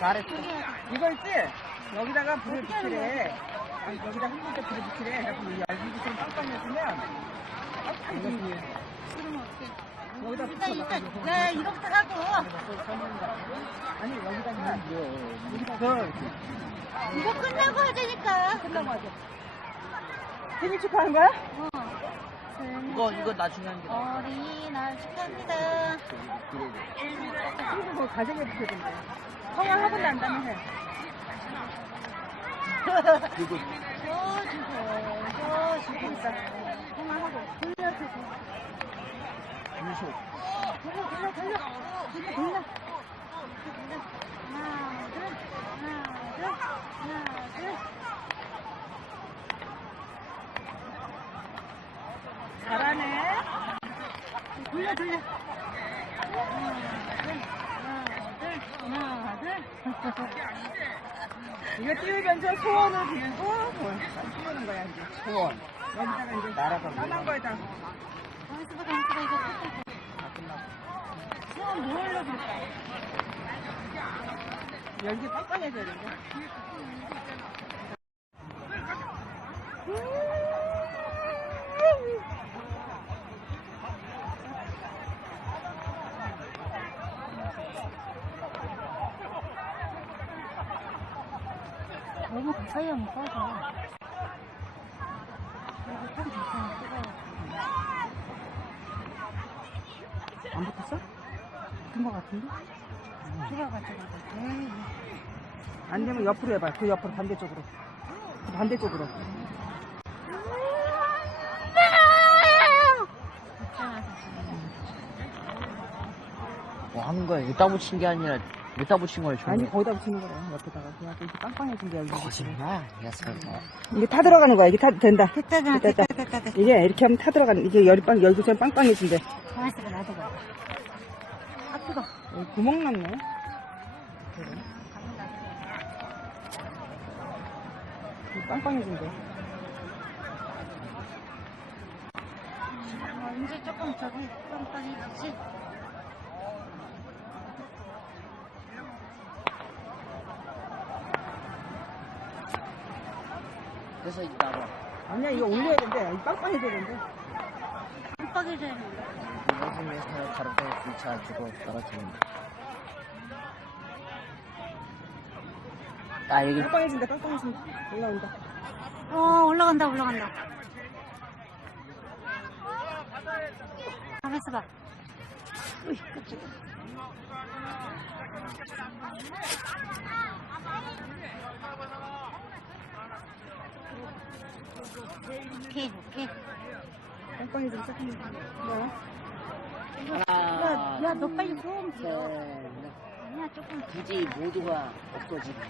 잘했어. 이거 있지? 여기다가 불을 붙이래. 아니, 여기다 한 번째 불을 붙이래. 그래서 이 열기처럼 빵빵해지면 이것이 여기다 일단. 이거, 네, 이거부터 하고. 아니 여기다 그 이거 끝나고 하자니까. 끝나고 하자. 생일 축하하는 거야? 어. 이거 이거 나중에 하는 게 나아. 어린이날 축하합니다. 그리고 그거 가정에 붙여야 된대. 성형 하고 난 다음에 해. 그리고 줘주고, 줘주고. 있다. 성형하고 돌려주고. 유소. 돌려 돌려 돌려. 돌려 돌려. 하나, 둘, 하나, 둘, 하나, 둘. 잘하네. 돌려 돌려. 하나, 둘. 이거 띄우면서 소원을 빌고 뭐, 띄우는 거야 이제. 소원. 여기다가 이제 날아가. 까만 거에다 강수가 강수가 이거 끝났어. 다 끝났어. 수원 뭘로 줄까? 열기 빵빵해져야 된다. 너무 가까이 하면. 여기 좀 괜찮아, 찍어야 안 붙었어? 된거 같은데? 찍어가지고. 에이, 안 되면 옆으로 해봐. 그 옆으로 반대쪽으로. 그 반대쪽으로. 뭐 하는 거야? 여기다 붙인 게 아니라 여기다 붙인 거야, 아니. 거기다 붙이는 거야. 옆에다가 그냥 이렇게 빵빵해진 게 여기. 거짓말. 야, 설마. 이게 타 들어가는 거야. 이게 타 된다. 됐다, 됐다, 됐다. 됐다, 됐다, 됐다. 이게 이렇게 하면 타 들어가는. 이게 열이 빵 열기처럼 빵빵해진대. 가만있어봐, 놔둬봐. 아, 뜨거. 여기 구멍 났네. 이게 빵빵해진대. 어, 이제 조금 저기 뻔뻔해지지? 그래서 이따 봐. 아니야 이거 올려야 된대. 이 빵빵해져야 된대. 뻔뻔해져야 돼. 요즘에서 가로등에 불차주고 떨어지는 아, 여기 빵빵해진다. 빵빵해진다. 올라온다. 어, 올라간다, 올라간다. 가만있어 봐. 으이, 깜짝이야. 오케이, 오케이. 빵빵해진다. 뭐야? 하나, 야, 야, 너 빨리 소음 셋, 지어. 넷. 아니야, 조금 굳이 모두가 없어지는 거.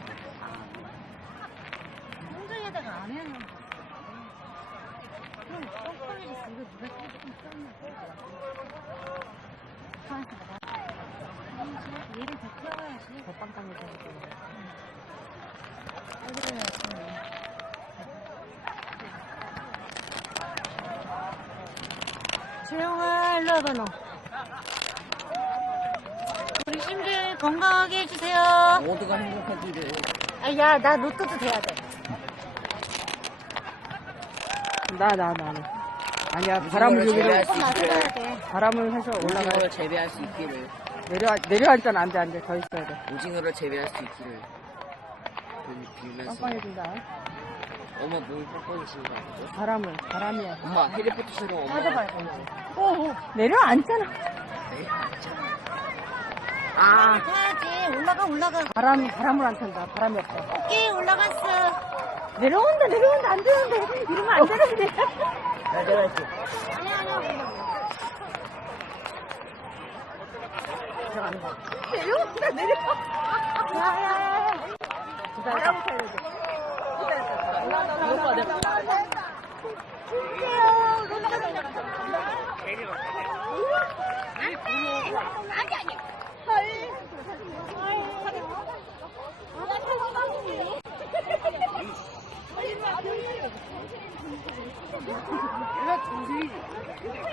홍정에다가 안 거. 그럼 뻔뻔해졌어. 이거 누가 조금 썼나? 가만있어봐. 나. 얘를 더 키워야지. 더 빵빵해져 야 조용아, 일로 와봐, 너. 우리 심들 건강하게 해주세요. 모두가 행복하기를. 아, 야, 나 로또도 돼야 돼. 나, 나, 나는. 아니야, 바람을 돼. 바람을 해서 올라가야 돼. 오징어를 재배할 수 있기를. 내려, 내려앉잖아. 안 돼, 안 돼. 더 있어야 돼. 오징어를 재배할 수 있기를. 빌면서. 빵빵해진다. 엄마 몸이 아니죠? 바람을, 바람이야. 엄마, 해리포터처럼 엄마. 맞아 봐야 돼, 이제. 오, 내려앉잖아. 네? 아, 타야지. 올라가, 올라가. 바람, 바람을 안 탄다. 바람이 없어. 오케이, 올라갔어. 내려온다, 내려온다. 안 되는데. 이러면 안 되는데. 나 내려갈게. 아니야, 아니야, 올라가. 내려온다, 내려. 야, 야, 야, 야. 바람 타야 돼. 오빠, 내가.